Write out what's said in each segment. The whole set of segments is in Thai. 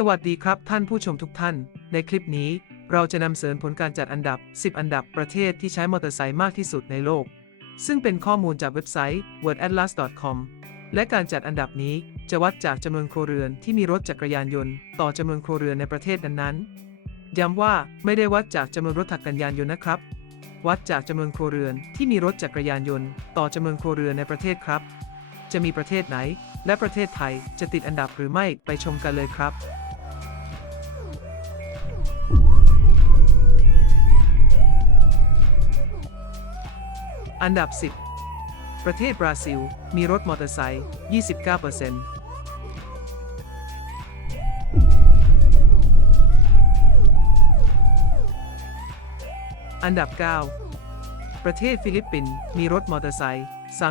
สวัสดีครับท่านผู้ชมทุกท่าน ในคลิปนี้ เราจะนำเสนอผลการจัดอันดับ 10 อันดับประเทศที่ใช้มอเตอร์ไซค์มากที่สุดในโลก ซึ่งเป็นข้อมูลจากเว็บไซต์ worldatlas.com และการจัดอันดับนี้จะวัดจากจำนวนครัวเรือนที่มีรถจักรยานยนต์ต่อจำนวนครัวเรือนในประเทศนั้นๆย้ำว่าไม่ได้วัดจากจำนวนรถจักรยานยนต์นะครับ วัดจากจำนวนครัวเรือนที่มีรถจักรยานยนต์ต่อจำนวนครัวเรือนในประเทศครับ จะมีประเทศไหน และประเทศไทยจะติดอันดับหรือไม่ไปชมกันเลยครับ อันดับ 10 ประเทศบราซิล มีรถมอเตอร์ไซค์ 29%อันดับ 9 ประเทศฟิลิปปินส์มีรถมอเตอร์ไซค์ 32%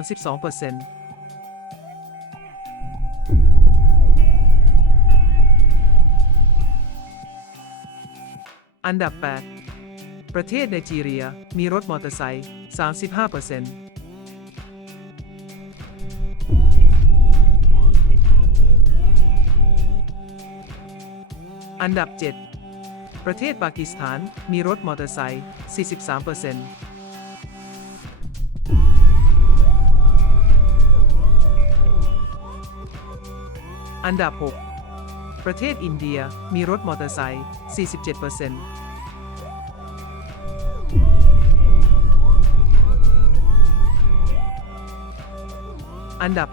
อันดับ 8 ประเทศไนจีเรีย มีรถมอเตอร์ไซค์ 35%อันดับ 7 ประเทศปากีสถาน มีรถมอเตอร์ไซค์ 43%อันดับ 6 ประเทศอินเดีย มีรถมอเตอร์ไซค์ 47% อันดับ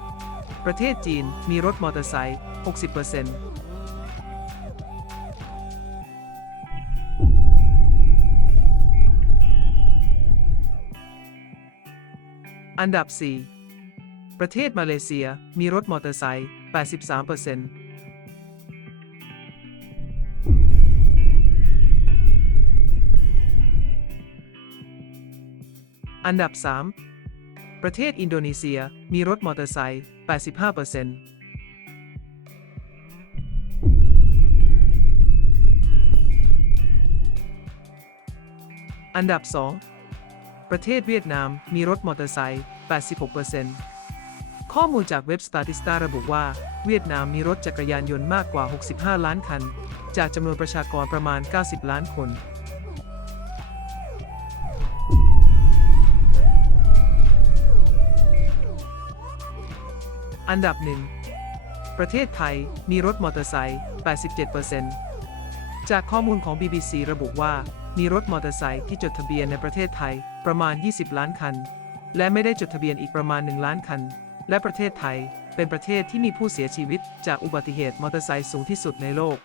5 ประเทศจีนมีรถมอเตอร์ไซค์ 60%อันดับ 4 ประเทศมาเลเซียมีรถมอเตอร์ไซค์ 83%อันดับ 3 ประเทศอินโดนีเซียมีรถมอเตอร์ไซค์ 85%อันดับ 2 ประเทศเวียดนามมีรถมอเตอร์ไซค์ 86%ข้อมูลจากเว็บ Statista ระบุว่า เวียดนามมีรถจักรยานยนต์มากกว่า 65 ล้านคัน จากจำนวนประชากรประมาณ 90 ล้านคน อันดับ1ประเทศไทยมีรถมอเตอร์ไซค์ 87%จากข้อมูลของ BBC ระบุว่า มีรถมอเตอร์ไซค์ที่จดทะเบียนในประเทศไทยประมาณ 20 ล้านคัน และไม่ได้จดทะเบียนอีกประมาณ 1 ล้านคัน และประเทศไทยเป็นประเทศที่มีผู้เสียชีวิตจากอุบัติเหตุมอเตอร์ไซค์สูงที่สุดในโลก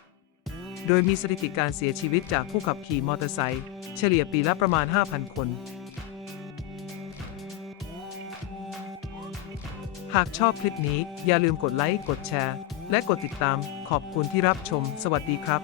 โดยมีสถิติการเสียชีวิตจากผู้ขับขี่มอเตอร์ไซค์เฉลี่ยปีละประมาณ 5,000 คน หากชอบคลิปนี้อย่าลืมกดไลค์ กดแชร์ และกดติดตาม ขอบคุณที่รับชม สวัสดีครับ